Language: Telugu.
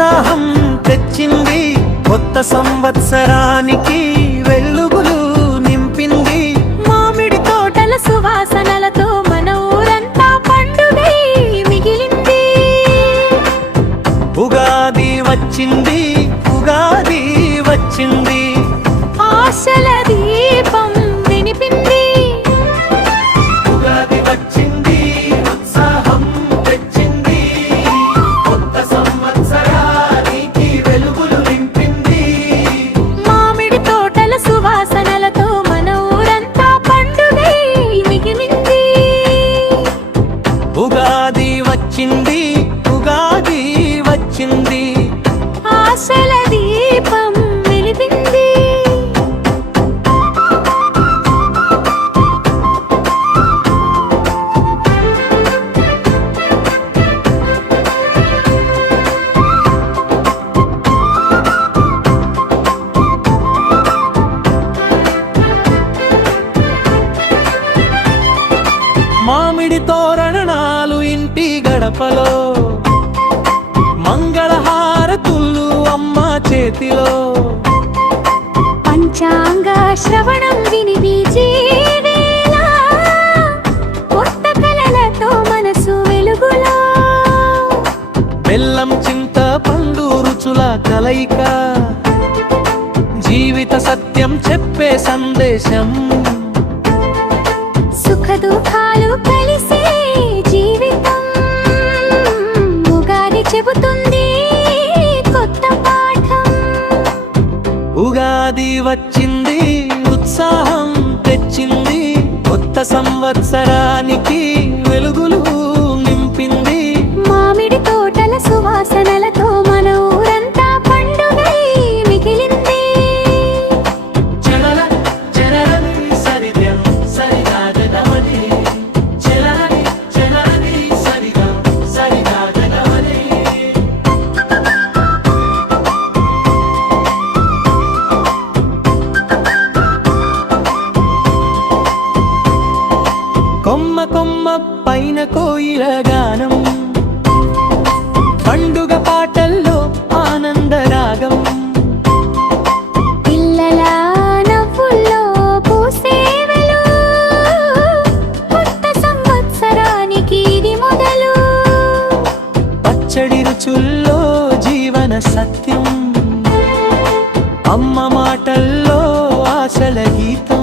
ఉత్సాహం తెచ్చింది, కొత్త సంవత్సరానికి వెలుగులు నింపింది. మామిడి తోటల సువాసనలతో మన ఊరంతా పండుగై మిగిలింది. ఉగాది వచ్చింది, ఉగాది వచ్చింది, ఆశల దీపం వినిపింది. ఉగాది వచ్చింది, ఉత్సాహం తెచ్చింది, కొత్త సంవత్సరానికి వెలుగులు నింపింది. మామిడి తోటల సువాసనలతో మన ఊరంతా పండుగై మిగిలింది. ఉగాది వచ్చింది, ఉగాది వచ్చింది, ఆశల దీపం వెలిగింది. మామిడి తోరణాలు ఇంటి గడపలో, మంగళహారతులు అమ్మ చేతిలో. పంచాంగ శ్రవణం విని వీచేవేళ, కొత్త కలలతో మనసు వెలుగులో. బెల్లం చింత పండు రుచుల కలయిక, జీవిత సత్యం చెప్పే సందేశం. సుఖ దుఃఖాలు కలిసే జీవితం, ఉగాది చెబుతుంది కొత్త పాఠం. ఉగాది వచ్చింది, ఉత్సాహం తెచ్చింది, కొత్త సంవత్సరానికి వెలుగులు నింపింది. మామిడి తోటల సువాసనలతో మన ఊరంతా పండుగై మిగిలింది. చెరల చెరలని సరిదం సరిగాగదమని, చెరలని చెరలని సరిగం సరిగాగదమని. కొమ్మ కొమ్మ పైన కోయిల గానం, పండుగ పాటల్లో ఆనందరాగం. పిల్లల నవ్వుల్లో పూసే వెలుగు, కొత్త సంవత్సరానికి ఇది మొదలు. పచ్చడి రుచుల్లో జీవన సత్యం, అమ్మ మాటల్లో ఆశల గీతం.